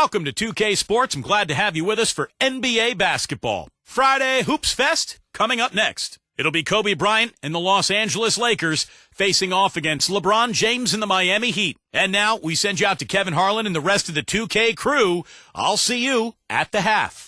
Welcome to 2K Sports. I'm glad to have you with us for NBA basketball. Friday Hoops Fest coming up next. It'll be Kobe Bryant and the Los Angeles Lakers facing off against LeBron James and the Miami Heat. And now we send you out to Kevin Harlan and the rest of the 2K crew. I'll see you at the half.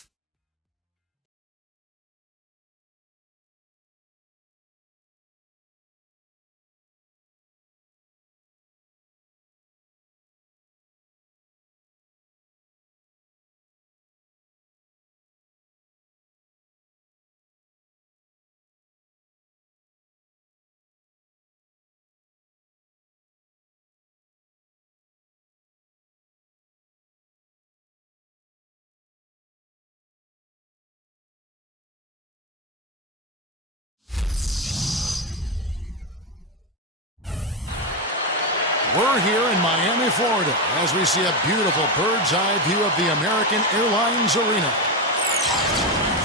We're here in Miami, Florida, as we see a beautiful bird's-eye view of the American Airlines Arena.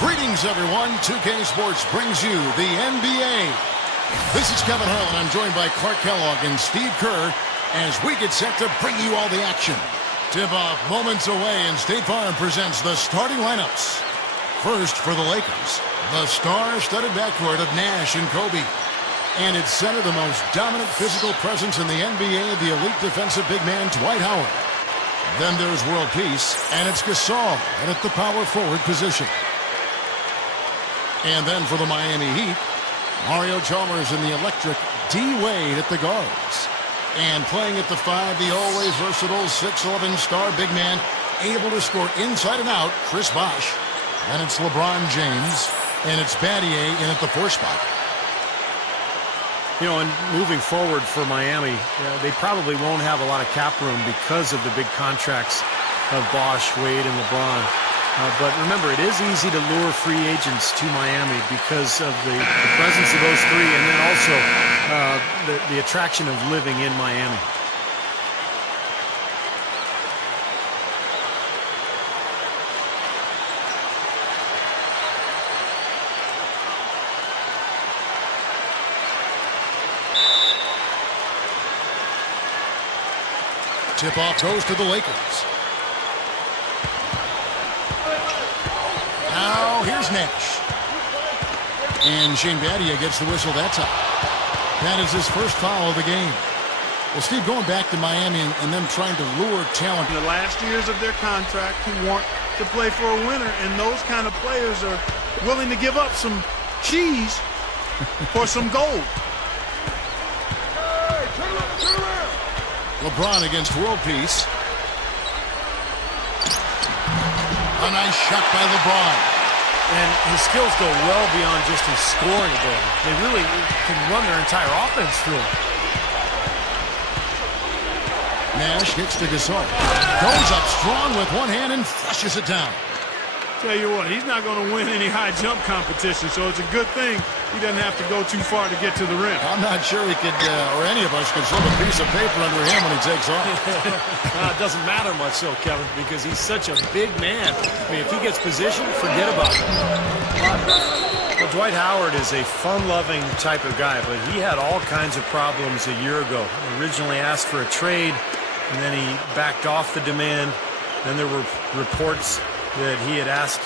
Greetings, everyone. 2K Sports brings you the NBA. This is Kevin Harlan. I'm joined by Clark Kellogg and Steve Kerr as we get set to bring you all the action. Tip-off moments away, and State Farm presents the starting lineups. First, for the Lakers, the star-studded backcourt of Nash and Kobe. And it's center the most dominant physical presence in the NBA, the elite defensive big man, Dwight Howard. Then there's world peace, and it's Gasol at the power forward position. And then for the Miami Heat, Mario Chalmers and the electric D. Wade at the guards. And playing at the 5, the always versatile 6'11" star big man, able to score inside and out, Chris Bosh. And it's LeBron James, and it's Battier in at the 4 spot. You know, and moving forward for Miami, they probably won't have a lot of cap room because of the big contracts of Bosh, Wade, and LeBron. But remember, it is easy to lure free agents to Miami because of the presence of those three, and then also the attraction of living in Miami. Tip-off goes to the Lakers. Now, here's Nash. And Shane Battier gets the whistle that time. That is his first foul of the game. Well, Steve, going back to Miami and them trying to lure talent. In the last years of their contract, who want to play for a winner, and those kind of players are willing to give up some cheese for some gold. LeBron against world peace. A nice shot by LeBron. And his skills go well beyond just his scoring ability. They really can run their entire offense through him. Nash gets to Gasol. Goes up strong with one hand and flushes it down. Tell you what, he's not going to win any high jump competition, so it's a good thing he doesn't have to go too far to get to the rim. I'm not sure he could, or any of us could slip a piece of paper under him when he takes off. It doesn't matter much so, Kevin, because he's such a big man. I mean, if he gets positioned, forget about it. Well, Dwight Howard is a fun-loving type of guy, but he had all kinds of problems a year ago. Originally asked for a trade, and then he backed off the demand. Then there were reports that he had asked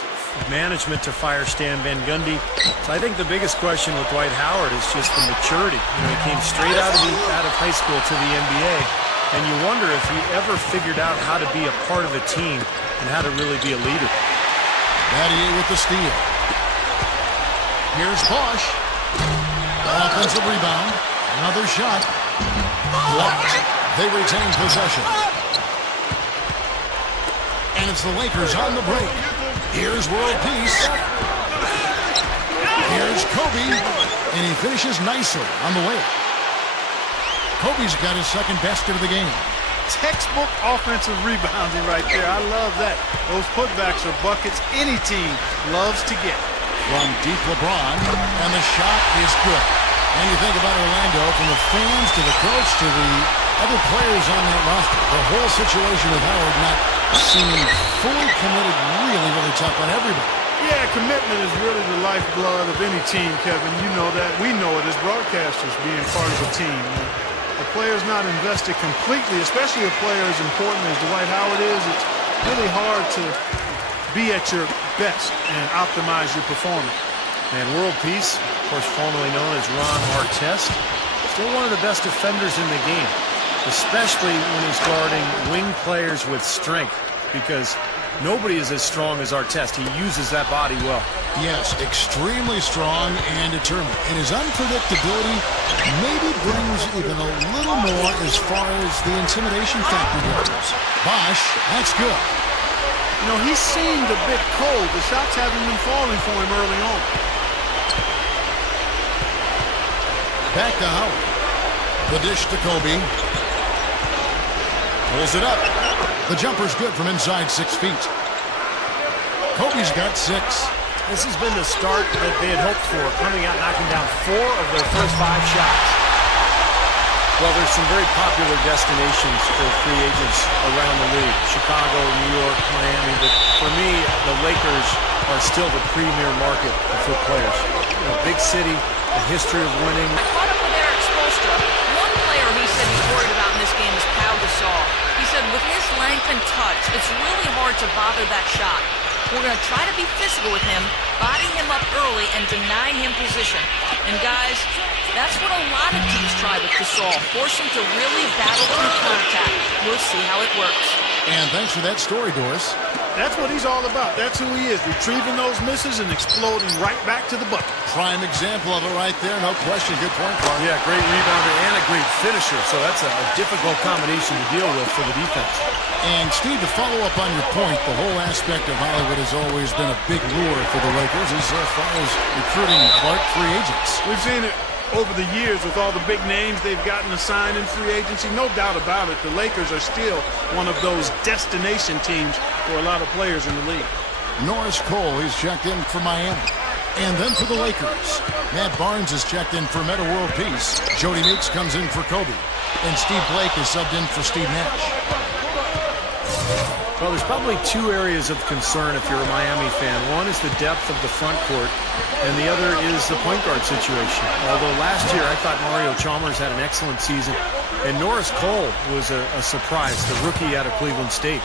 management to fire Stan Van Gundy. So I think the biggest question with Dwight Howard is just the maturity. You know, he came straight out of high school to the NBA, and you wonder if he ever figured out how to be a part of a team and how to really be a leader. Battier with the steal. Here's Bosh. Offensive rebound. Another shot. Blocked. They retain possession. And it's the Lakers on the break. Here's world peace. Here's Kobe. And he finishes nicely on the way. Kobe's got his second best of the game. Textbook offensive rebounding right there. I love that. Those putbacks are buckets any team loves to get. From deep LeBron. And the shot is good. And you think about Orlando, from the fans to the coach to the other players on that roster. The whole situation with Howard not seeming fully committed, really tough on everybody. Yeah, commitment is really the lifeblood of any team, Kevin. You know that. We know it as broadcasters, being part of a team. A player's not invested completely, especially a player as important as Dwight Howard is. really hard to be at your best and optimize your performance. And world peace, of course, formerly known as Ron Artest, still one of the best defenders in the game, especially when he's guarding wing players with strength, because nobody is as strong as Artest. He uses that body well. Yes, extremely strong and determined. And his unpredictability maybe brings even a little more as far as the intimidation factor goes. Bosh, that's good. You know, he seemed a bit cold. The shots haven't been falling for him early on. Back to Howard. The dish to Kobe. Pulls it up. The jumper's good from inside 6 feet. Kobe's got 6. This has been the start that they had hoped for, coming out knocking down 4 of their first 5 shots. Well, there's some very popular destinations for free agents around the league. Chicago, New York, Miami. But for me, the Lakers are still the premier market for players. You know, big city, a history of winning. I caught up with Eric Spoelstra. One player he said he's worried about in this game is Pau Gasol. He said with his length and touch, it's really hard to bother that shot. We're going to try to be physical with him, body him up early, and deny him position. And guys, that's what a lot of teams try with Gasol. Force him to really battle through contact. We'll see how it works. And thanks for that story, Doris. That's what he's all about. That's who he is, retrieving those misses and exploding right back to the bucket. Prime example of it right there, no question. Good point, Clark. Yeah, great rebounder and a great finisher, so that's a difficult combination to deal with for the defense. And, Steve, to follow up on your point, the whole aspect of Hollywood has always been a big lure for the Lakers as far as recruiting Clark free agents. We've seen it over the years with all the big names they've gotten assigned in free agency. No doubt about it, the Lakers are still one of those destination teams for a lot of players in the league. Norris Cole, he's checked in for Miami. And then for the Lakers, Matt Barnes is checked in for Meta World Peace. Jody Meeks comes in for Kobe. And Steve Blake is subbed in for Steve Nash. Well, there's probably 2 areas of concern if you're a Miami fan. One is the depth of the front court, and the other is the point guard situation. Although last year I thought Mario Chalmers had an excellent season, and Norris Cole was a surprise, the rookie out of Cleveland State.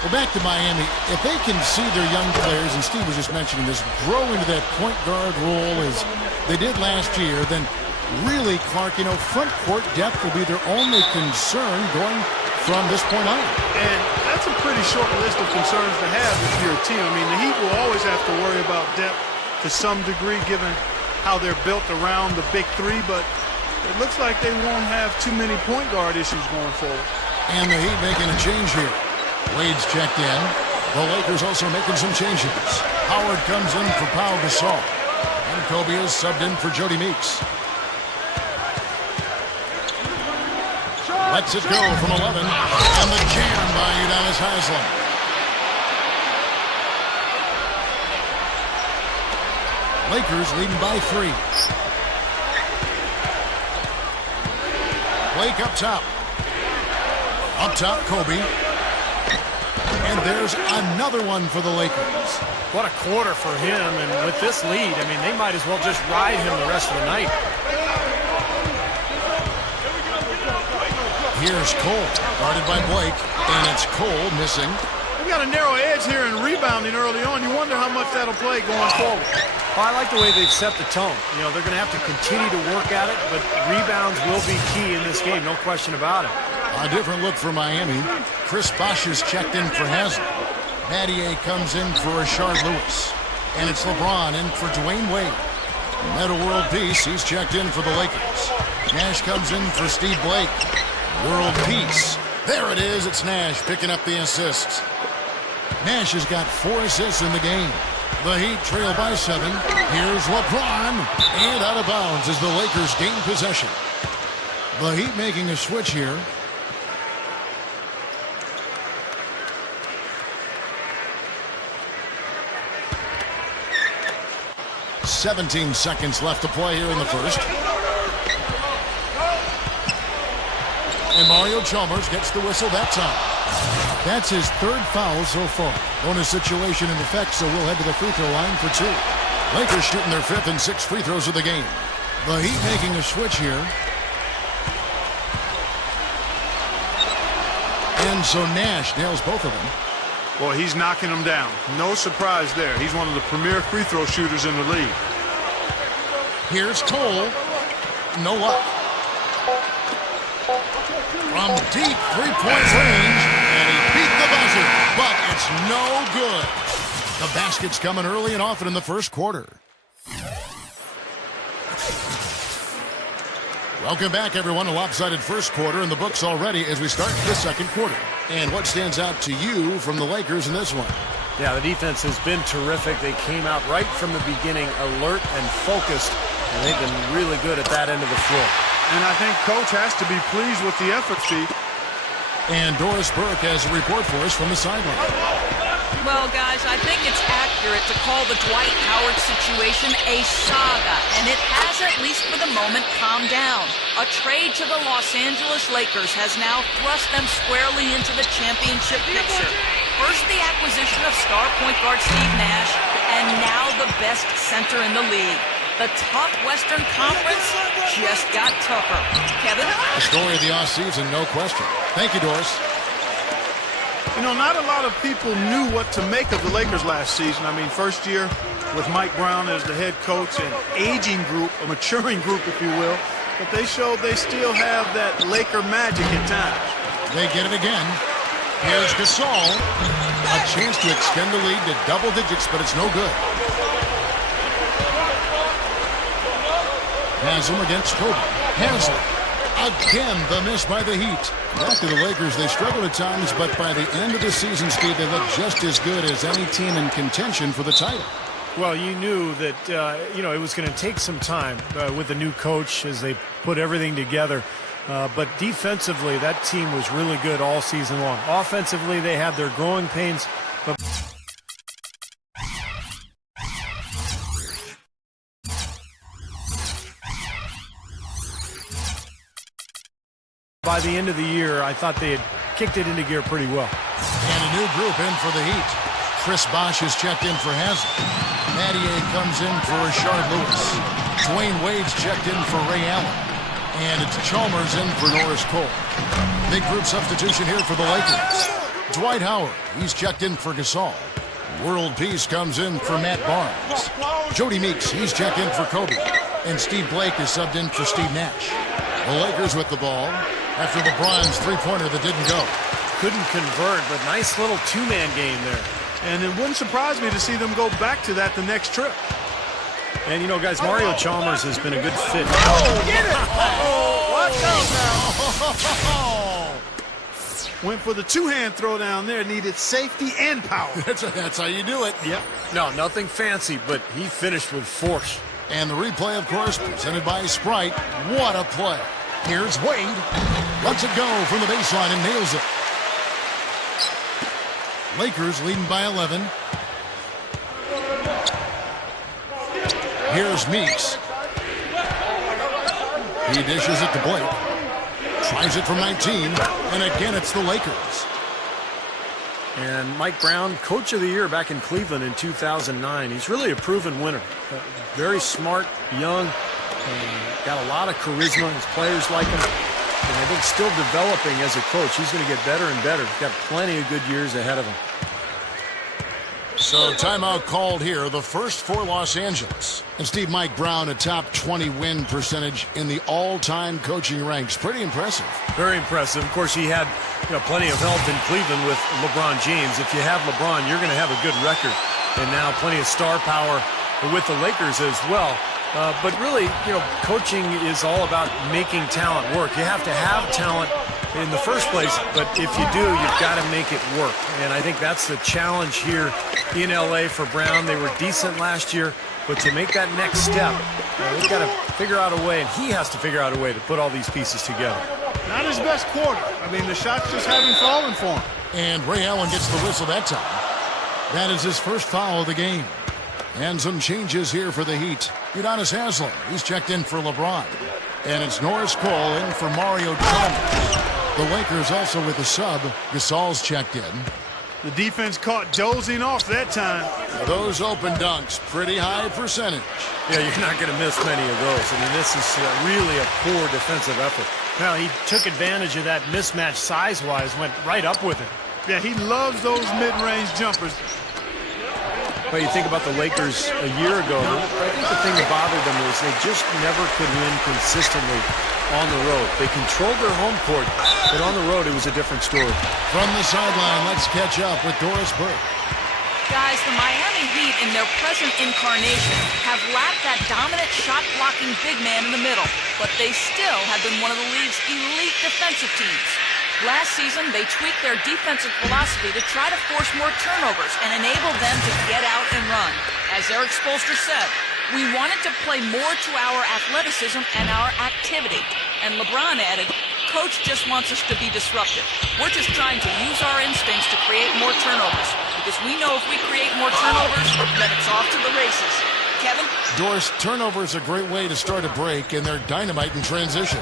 Well, back to Miami, if they can see their young players, and Steve was just mentioning this, grow into that point guard role as they did last year, then really, Clark, you know, front court depth will be their only concern going from this point on. And that's a pretty short list of concerns to have if you're a team. I mean, the Heat will always have to worry about depth to some degree given how they're built around the big 3, but it looks like they won't have too many point guard issues going forward. And the Heat making a change here. Wade's checked in. The Lakers also making some changes. Howard comes in for Pau Gasol. And Kobe is subbed in for Jody Meeks. Lets it go from 11. And the jam by Udonis Haslem. Lakers leading by 3. Blake up top. Up top, Kobe. And there's another one for the Lakers. What a quarter for him, and with this lead, I mean, they might as well just ride him the rest of the night. Here's Cole, guarded by Blake, and it's Cole missing. We've got a narrow edge here in rebounding early on. You wonder how much that'll play going forward. Well, I like the way they've set the tone. You know, they're going to have to continue to work at it, but rebounds will be key in this game, no question about it. A different look for Miami. Chris Bosh is checked in for Haslem. Mattier comes in for Rashard Lewis. And it's LeBron in for Dwayne Wade. Meta World Peace, he's checked in for the Lakers. Nash comes in for Steve Blake. World Peace. There it is. It's Nash picking up the assists. Nash has got 4 assists in the game. The Heat trail by 7. Here's LeBron. And out of bounds as the Lakers gain possession. The Heat making a switch here. "17 seconds left to play here in the first. And Mario Chalmers gets the whistle that time. That's his 3rd foul so far. Bonus situation in effect, so we'll head to the free throw line for 2. Lakers shooting their 5th and 6th free throws of the game. The Heat making a switch here. And so Nash nails both of them. Boy, he's knocking them down. No surprise there. He's one of the premier free throw shooters in the league. Here's Cole. No luck. From deep three-point range, and he beat the buzzer, but it's no good. The basket's coming early and often in the first quarter. Welcome back, everyone. A lopsided first quarter in the books already as we start the second quarter. And what stands out to you from the Lakers in this one? Yeah, the defense has been terrific. They came out right from the beginning, alert and focused, and they've been really good at that end of the floor. And I think Coach has to be pleased with the effort, Steve. And Doris Burke has a report for us from the sideline. Well, guys, I think it's accurate to call the Dwight Howard situation a saga, and it has, at least for the moment, calmed down. A trade to the Los Angeles Lakers has now thrust them squarely into the championship picture. First, the acquisition of star point guard Steve Nash, and now the best center in the league. The tough Western Conference just got tougher. Kevin? The story of the offseason, no question. Thank you, Doris. You know, not a lot of people knew what to make of the Lakers last season. I mean, first year with Mike Brown as the head coach, an aging group, a maturing group, if you will. But they showed they still have that Laker magic at times. They get it again. Here's Gasol. A chance to extend the lead to double digits, but it's no good. Haslam against Kobe. Haslam. Again, the miss by the Heat. Back to the Lakers, they struggled at times, but by the end of the season, Steve, they look just as good as any team in contention for the title. Well, you knew that, it was going to take some time with the new coach as they put everything together. But defensively, that team was really good all season long. Offensively, they had their growing pains, but by the end of the year, I thought they had kicked it into gear pretty well. And a new group in for the Heat. Chris Bosh is checked in for Haslam. Mattier comes in for Rashard Lewis. Dwayne Wade's checked in for Ray Allen. And it's Chalmers in for Norris Cole. Big group substitution here for the Lakers. Dwight Howard, he's checked in for Gasol. World Peace comes in for Matt Barnes. Jody Meeks, he's checked in for Kobe. And Steve Blake is subbed in for Steve Nash. The Lakers with the ball after LeBron's three-pointer that didn't go. Couldn't convert, but nice little two-man game there. And it wouldn't surprise me to see them go back to that the next trip. And, you know, guys, Mario Chalmers has been a good fit. Oh, get it! Oh, watch out now. Went for the two-hand throw down there. Needed safety and power. That's how you do it. Yep. No, nothing fancy, but he finished with force. And the replay, of course, presented by Sprite. What a play. Here's Wade. Lets it go from the baseline and nails it. Lakers leading by 11. Here's Meeks. He dishes it to Blake. Tries it from 19. And again, it's the Lakers. And Mike Brown, Coach of the Year back in Cleveland in 2009. He's really a proven winner. Very smart, young, got a lot of charisma. His players like him. And I think still developing as a coach. He's going to get better and better. He's got plenty of good years ahead of him. So timeout called here, the first for Los Angeles. And Steve, Mike Brown, a top 20 win percentage in the all-time coaching ranks. Pretty impressive. Very impressive. Of course, he had plenty of help in Cleveland with LeBron James. If you have LeBron, you're going to have a good record. And now plenty of star power with the Lakers as well. But really, coaching is all about making talent work. You have to have talent in the first place, but if you do, you've got to make it work. And I think that's the challenge here in LA for Brown. They were decent last year, but to make that next step, they've got to figure out a way, and he has to figure out a way to put all these pieces together. Not his best quarter. I mean, the shots just haven't fallen for him. And Ray Allen gets the whistle that time. That is his first foul of the game. And some changes here for the Heat. Udonis Haslam, he's checked in for LeBron. And it's Norris Cole in for Mario Chalmers. The Lakers also with a sub. Gasol's checked in. The defense caught dozing off that time. Those open dunks, pretty high percentage. Yeah, you're not going to miss many of those. I mean, this is really a poor defensive effort. Now, he took advantage of that mismatch size-wise, went right up with it. Yeah, he loves those mid-range jumpers. Well, you think about the Lakers a year ago, I think the thing that bothered them was they just never could win consistently on the road. They controlled their home court, but on the road it was a different story. From the sideline, let's catch up with Doris Burke. Guys, the Miami Heat in their present incarnation have lacked that dominant shot-blocking big man in the middle, but they still have been one of the league's elite defensive teams. Last season, they tweaked their defensive philosophy to try to force more turnovers and enable them to get out and run. As Eric Spoelstra said, we wanted to play more to our athleticism and our activity. And LeBron added, Coach just wants us to be disruptive. We're just trying to use our instincts to create more turnovers, because we know if we create more turnovers, then it's off to the races. Kevin? Doris, turnover is a great way to start a break, and they're dynamite in transition.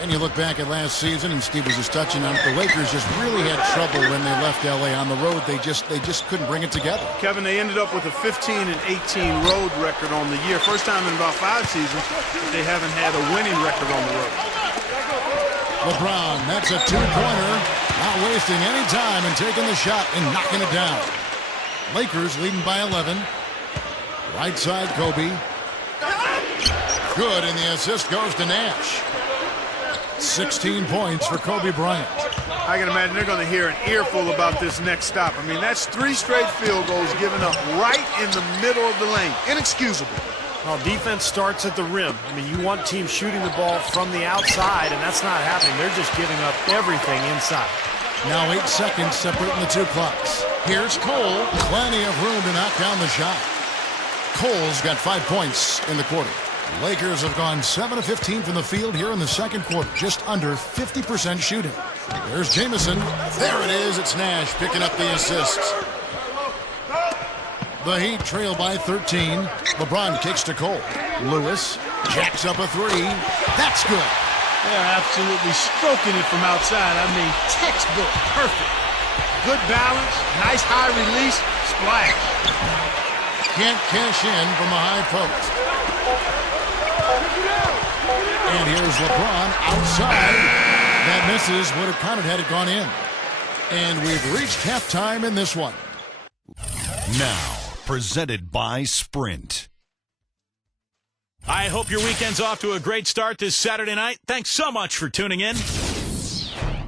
And you look back at last season, and Steve was just touching on it, the Lakers just really had trouble when they left L.A. on the road. They just couldn't bring it together. Kevin, they ended up with a 15-18 road record on the year. First time in about 5 seasons they haven't had a winning record on the road. LeBron, that's a two-pointer. Not wasting any time and taking the shot and knocking it down. Lakers leading by 11. Right side, Kobe. Good, and the assist goes to Nash. 16 points for Kobe Bryant. I can imagine they're going to hear an earful about this next stop. I mean, that's 3 straight field goals given up right in the middle of the lane. Inexcusable. Well, defense starts at the rim. I mean, you want teams shooting the ball from the outside, and that's not happening. They're just giving up everything inside. Now 8 seconds separating the two clocks. Here's Cole. Plenty of room to knock down the shot. Cole's got 5 points in the quarter. Lakers have gone 7 of 15 from the field here in the second quarter, just under 50% shooting. There's Jamison. There it is. It's Nash picking up the assists. The Heat trail by 13. LeBron kicks to Cole. Lewis jacks up a 3. That's good. They're absolutely stroking it from outside. I mean, textbook perfect. Good balance, nice high release, splash. Can't cash in from a high post. And here's LeBron outside. That misses. Would have counted had it gone in. And we've reached halftime in this one. Now, presented by Sprint. I hope your weekend's off to a great start this Saturday night. Thanks so much for tuning in.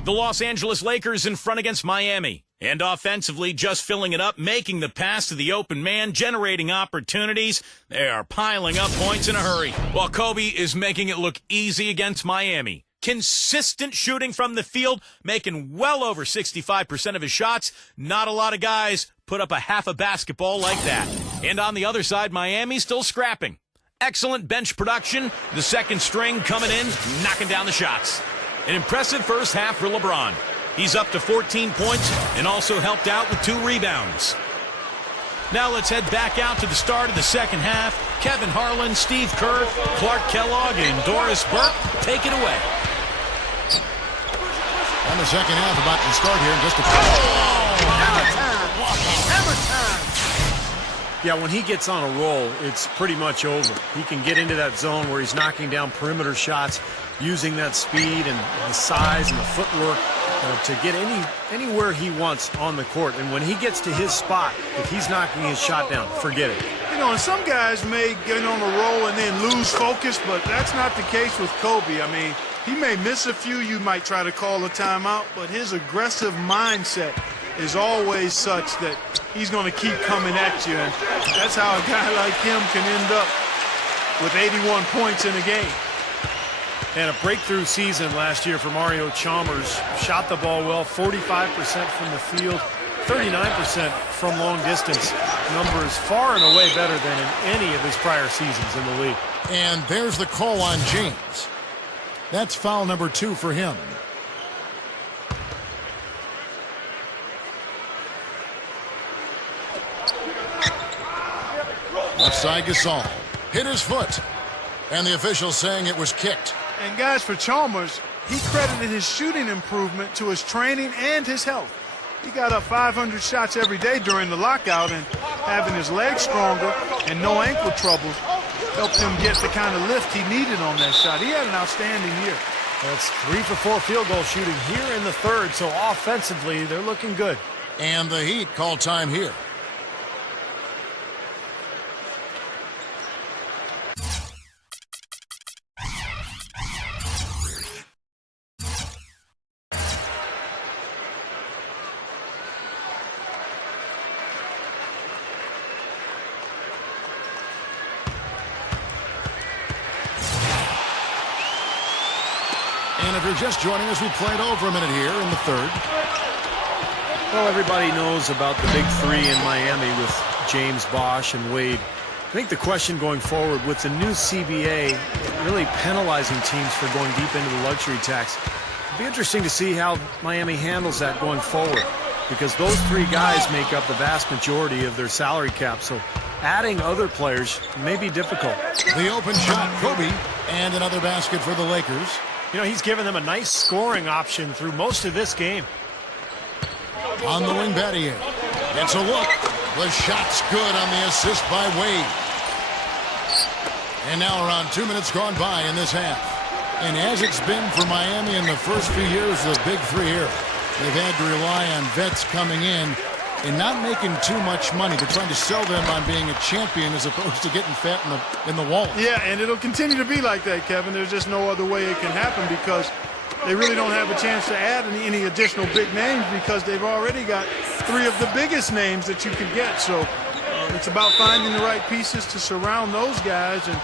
The Los Angeles Lakers in front against Miami. And offensively, just filling it up, making the pass to the open man, generating opportunities. They are piling up points in a hurry, while Kobe is making it look easy against Miami. Consistent shooting from the field, making well over 65% of his shots. Not a lot of guys put up a half a basketball like that. And on the other side, Miami still scrapping. Excellent bench production. The second string coming in, knocking down the shots. An impressive first half for LeBron. He's up to 14 points and also helped out with 2 rebounds. Now let's head back out to the start of the second half. Kevin Harlan, Steve Kerr, Clark Kellogg, and Doris Burke take it away. And the second half about to start here in just a Hammer time! Yeah, when he gets on a roll, it's pretty much over. He can get into that zone where he's knocking down perimeter shots, using that speed and the size and the footwork to get anywhere he wants on the court. And when he gets to his spot, if he's knocking his shot down, forget it. You know, and some guys may get on a roll and then lose focus, but that's not the case with Kobe. I mean, he may miss a few. You might try to call a timeout, but his aggressive mindset is always such that he's going to keep coming at you. And that's how a guy like him can end up with 81 points in a game. And a breakthrough season last year for Mario Chalmers. Shot the ball well, 45% from the field, 39% from long distance. Numbers far and away better than in any of his prior seasons in the league. And there's the call on James. That's foul number 2 for him. Left side Gasol. Hit his foot. And the official saying it was kicked. And guys, for Chalmers, he credited his shooting improvement to his training and his health. He got up 500 shots every day during the lockout, and having his legs stronger and no ankle troubles helped him get the kind of lift he needed on that shot. He had an outstanding year. That's 3 for 4 field goal shooting here in the third, so offensively, they're looking good. And the Heat call time here. And if you're just joining us, we played over a minute here in the third. Well, everybody knows about the big three in Miami with James, Bosh, and Wade. I think the question going forward with the new CBA really penalizing teams for going deep into the luxury tax, it'll be interesting to see how Miami handles that going forward, because those three guys make up the vast majority of their salary cap, so adding other players may be difficult. The open shot, Kobe, and another basket for the Lakers. You know, he's given them a nice scoring option through most of this game. On the wing, Battier. It's a look. The shot's good on the assist by Wade. And now around 2 minutes gone by in this half. And as it's been for Miami in the first few years of the big three here, they've had to rely on vets coming in and not making too much money. They're trying to sell them on being a champion as opposed to getting fat in the wall. Yeah, and it'll continue to be like that, Kevin. There's just no other way it can happen because they really don't have a chance to add any additional big names because they've already got three of the biggest names that you can get. So it's about finding the right pieces to surround those guys and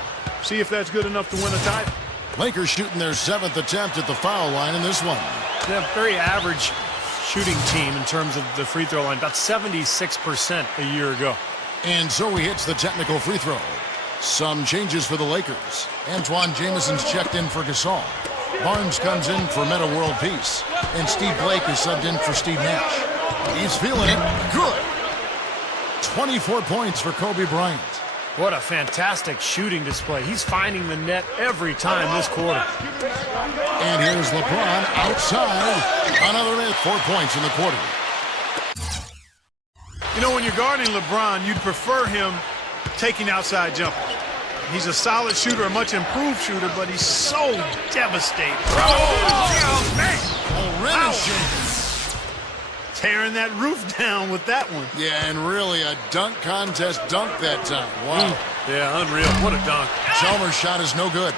see if that's good enough to win a title. Lakers shooting their 7th attempt at the foul line in this one. They're a very average shooting team in terms of the free throw line, about 76% a year ago. And so he hits the technical free throw. Some changes for the Lakers. Antoine Jamison's checked in for Gasol. Barnes comes in for Meta World Peace. And Steve Blake is subbed in for Steve Nash. He's feeling it. Good. 24 points for Kobe Bryant. What a fantastic shooting display. He's finding the net every time this quarter. And here's LeBron outside. Another net. 4 points in the quarter. You know, when you're guarding LeBron, you'd prefer him taking outside jumpers. He's a solid shooter, a much improved shooter, but he's so devastating. Oh, man. Tearing that roof down with that one. Yeah, and really a dunk contest dunk that time. Wow. Yeah, unreal. What a dunk. Chalmers' shot is no good.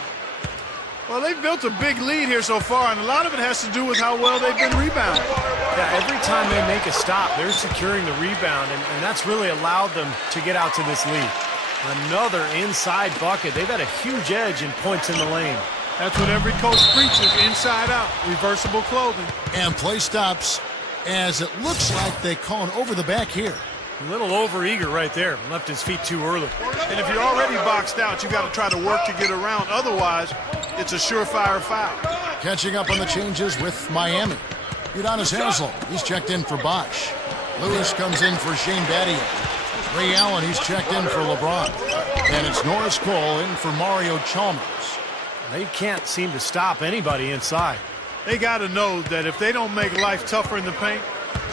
Well, they've built a big lead here so far, and a lot of it has to do with how well they've been rebounding. Yeah, every time they make a stop, they're securing the rebound, and that's really allowed them to get out to this lead. Another inside bucket. They've had a huge edge in points in the lane. That's what every coach preaches, inside out, reversible clothing. And play stops as it looks like they call an over the back here. A little overeager right there. Left his feet too early. And if you're already boxed out, you got to try to work to get around. Otherwise, it's a surefire foul. Catching up on the changes with Miami. Udonis Haslem, he's checked in for Bosh. Lewis comes in for Shane Battier. Ray Allen, he's checked in for LeBron. And it's Norris Cole in for Mario Chalmers. They can't seem to stop anybody inside. They got to know that if they don't make life tougher in the paint,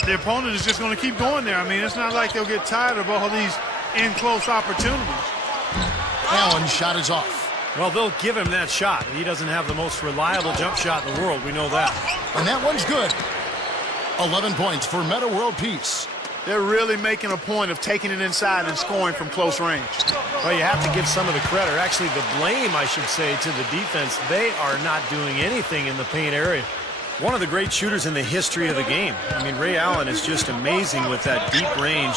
the opponent is just going to keep going there. I mean, it's not like they'll get tired of all these in-close opportunities. Allen's shot is off. Well, they'll give him that shot. He doesn't have the most reliable jump shot in the world. We know that. And that one's good. 11 points for Meta World Peace. They're really making a point of taking it inside and scoring from close range. Well, you have to give some of the credit, or actually the blame, I should say, to the defense. They are not doing anything in the paint area. One of the great shooters in the history of the game. I mean, Ray Allen is just amazing with that deep range,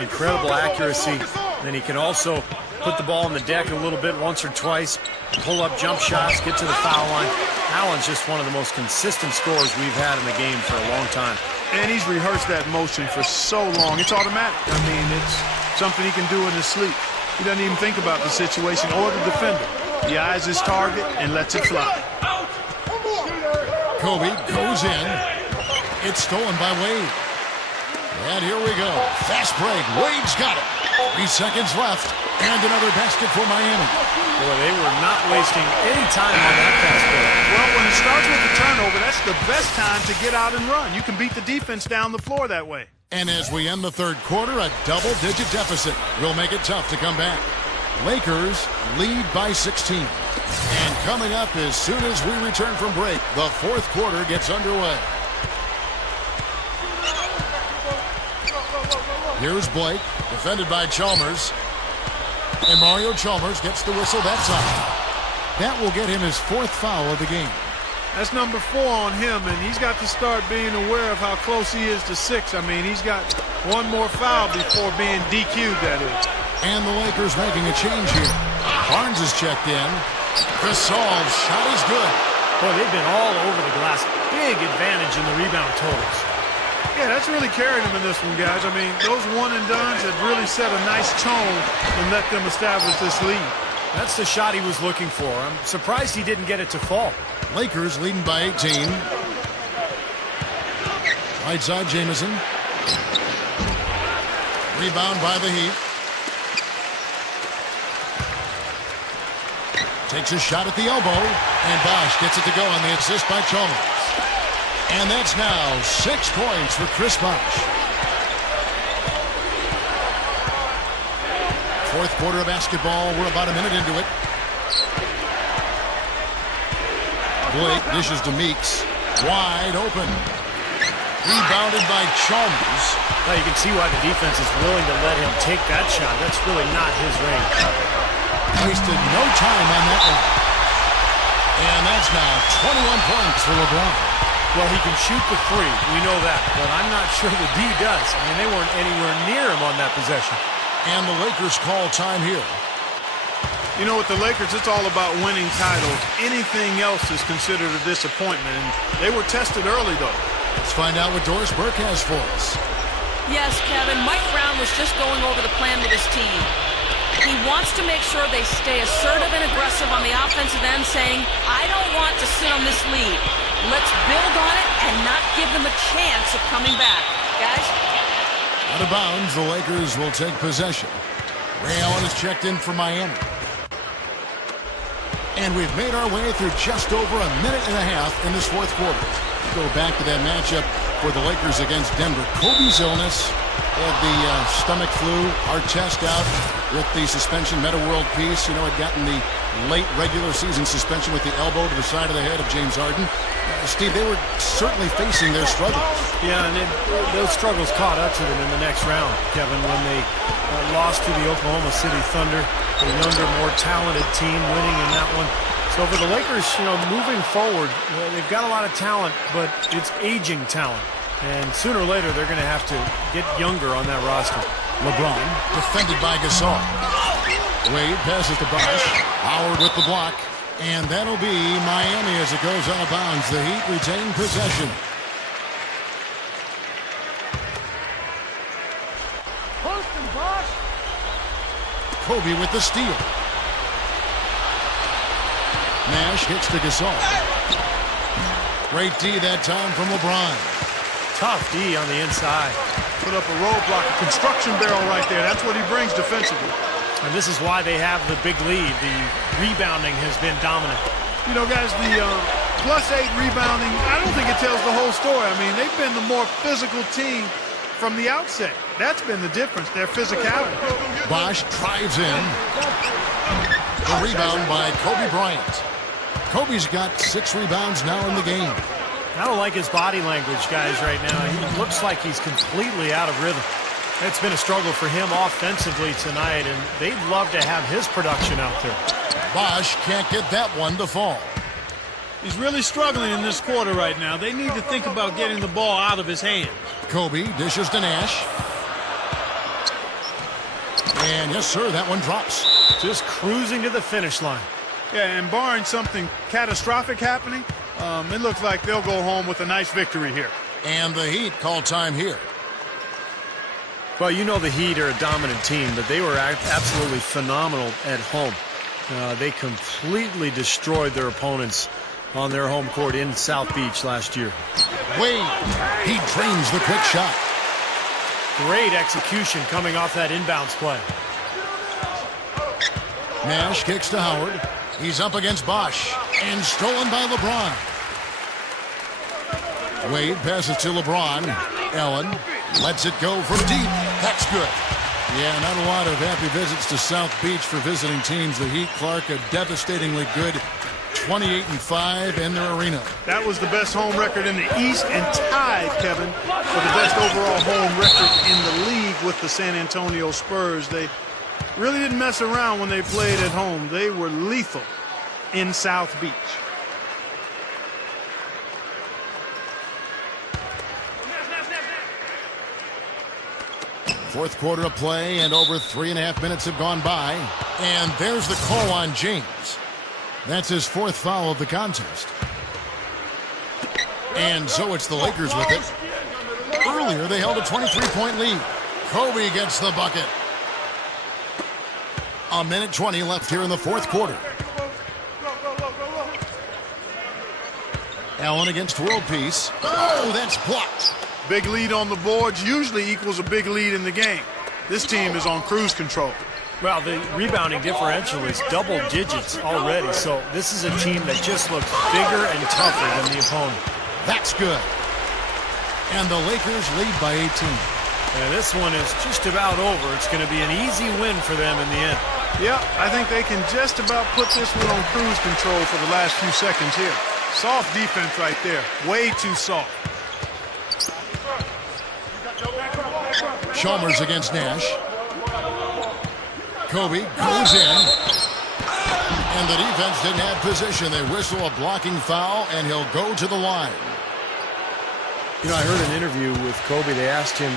incredible accuracy. Then he can also put the ball on the deck a little bit once or twice, pull up jump shots, get to the foul line. Allen's just one of the most consistent scorers we've had in the game for a long time. And he's rehearsed that motion for so long. It's automatic. I mean, it's something he can do in his sleep. He doesn't even think about the situation or the defender. He eyes his target and lets it fly. Kobe goes in. It's stolen by Wade. And here we go. Fast break. Wade's got it. 3 seconds left. And another basket for Miami. Boy, they were not wasting any time on that fast break. Well, when it starts with the turnover, that's the best time to get out and run. You can beat the defense down the floor that way. And as we end the third quarter, a double-digit deficit will make it tough to come back. Lakers lead by 16. And coming up as soon as we return from break, the fourth quarter gets underway. Here's Blake, defended by Chalmers. And Mario Chalmers gets the whistle that time. That will get him his fourth foul of the game. That's number 4 on him, and he's got to start being aware of how close he is to 6. I mean, he's got one more foul before being DQ'd, that is. And the Lakers making a change here. Barnes is checked in. Gasol's shot is good. Boy, they've been all over the glass. Big advantage in the rebound totals. Yeah, that's really carried him in this one, guys. I mean, those one-and-dones have really set a nice tone and let them establish this lead. That's the shot he was looking for. I'm surprised he didn't get it to fall. Lakers leading by 18. Right side, Jamison. Rebound by the Heat. Takes a shot at the elbow, and Bosh gets it to go on the assist by Chalmers. And that's now 6 points for Chris Bosh. Fourth quarter of basketball. We're about a minute into it. Blake dishes to Meeks. Wide open. Rebounded by Chalmers. Now you can see why the defense is willing to let him take that shot. That's really not his range. Wasted no time on that one. And that's now 21 points for Lebron. Well, he can shoot the 3. We know that. But I'm not sure the D does. I mean, they weren't anywhere near him on that possession. And the Lakers call time here. You know, with the Lakers, it's all about winning titles. Anything else is considered a disappointment, and they were tested early, though. Let's find out what Doris Burke has for us. Yes, Kevin, Mike Brown was just going over the plan with his team. He wants to make sure they stay assertive and aggressive on the offensive end, saying, I don't want to sit on this lead. Let's build on it and not give them a chance of coming back. Guys? Out of bounds, the Lakers will take possession. Ray Allen is checked in for Miami. And we've made our way through just over a minute and a half in this fourth quarter. Go back to that matchup for the Lakers against Denver. Kobe's illness, had the stomach flu, Artest out with the suspension, Meta World Peace. You know, had gotten the late regular season suspension with the elbow to the side of the head of James Harden. Steve, they were certainly facing their struggles. Yeah, and those struggles caught up to them in the next round, Kevin, when they lost to the Oklahoma City Thunder, a younger, more talented team winning in that one. So for the Lakers, you know, moving forward, they've got a lot of talent, but it's aging talent. And sooner or later, they're going to have to get younger on that roster. LeBron, defended by Gasol. Wade passes to Bosh. Howard with the block. And that'll be Miami as it goes out of bounds. The Heat retain possession. Kobe with the steal. Nash hits to Gasol. Great D that time from LeBron. Tough D on the inside. Put up a roadblock, a construction barrel right there. That's what he brings defensively. And this is why they have the big lead. The rebounding has been dominant. You know, guys, the +8 rebounding, I don't think it tells the whole story. I mean, they've been the more physical team from the outset. That's been the difference, their physicality. Bosh drives in. The rebound by Kobe Bryant. Kobe's got 6 rebounds now in the game. I don't like his body language, guys, right now. He looks like he's completely out of rhythm. It's been a struggle for him offensively tonight, and they'd love to have his production out there. Bosh can't get that one to fall. He's really struggling in this quarter right now. They need to think about getting the ball out of his hands. Kobe dishes to Nash. And yes, sir, that one drops. Just cruising to the finish line. Yeah, and barring something catastrophic happening, it looks like they'll go home with a nice victory here. And the Heat call time here. Well, you know the Heat are a dominant team, but they were absolutely phenomenal at home. They completely destroyed their opponents on their home court in South Beach last year. Wade, he drains the quick shot. Great execution coming off that inbounds play. Nash kicks to Howard. He's up against Bosh. And stolen by LeBron. Wade passes to LeBron. Allen lets it go from deep. That's good. Yeah, not a lot of happy visits to South Beach for visiting teams. The Heat, Clark, a devastatingly good 28-5 in their arena. That was the best home record in the East and tied, Kevin, for the best overall home record in the league with the San Antonio Spurs. They really didn't mess around when they played at home. They were lethal in South Beach. Fourth quarter of play, and over 3.5 minutes have gone by. And there's the call on James. That's his fourth foul of the contest. And so it's the Lakers with it. Earlier, they held a 23-point lead. Kobe gets the bucket. 1:20 left here in the fourth quarter. Allen against World Peace. Oh, that's blocked. Big lead on the boards usually equals a big lead in the game. This team is on cruise control. Well, the rebounding differential is double digits already, so this is a team that just looks bigger and tougher than the opponent. That's good. And the Lakers lead by 18. And this one is just about over. It's going to be an easy win for them in the end. Yeah, I think they can just about put this one on cruise control for the last few seconds here. Soft defense right there. Way too soft. Chalmers against Nash. Kobe goes in. And the defense didn't have position. They whistle a blocking foul, and he'll go to the line. You know, I heard an interview with Kobe. They asked him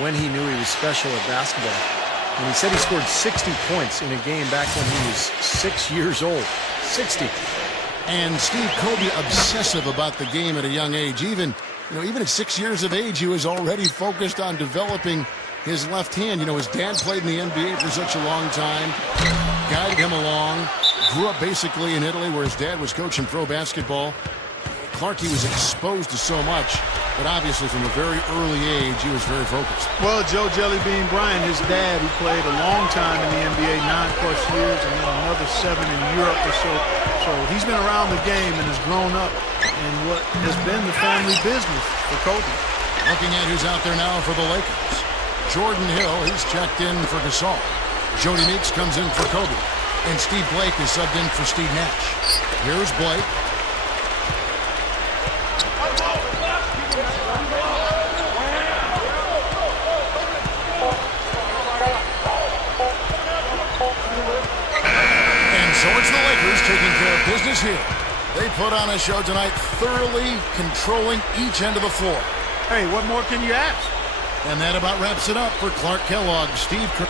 when he knew he was special at basketball. And he said he scored 60 points in a game back when he was 6 years old. 60. And Steve, Kobe obsessive about the game at a young age. Even at 6 years of age, he was already focused on developing his left hand. You know, his dad played in the NBA for such a long time, guided him along, grew up basically in Italy where his dad was coaching pro basketball. Clark, he was exposed to so much, but obviously from a very early age, he was very focused. Well, Joe Jellybean Bryant, his dad, who played a long time in the NBA, 9+ years, and then another 7 in Europe or so. So he's been around the game and has grown up in what has been the family business for Kobe. Looking at who's out there now for the Lakers. Jordan Hill, he's checked in for Gasol. Jody Meeks comes in for Kobe. And Steve Blake is subbed in for Steve Nash. Here's Blake. And so it's the Lakers taking care of business here. They put on a show tonight, thoroughly controlling each end of the floor. Hey, what more can you ask? And that about wraps it up for Clark Kellogg, Steve Kerr.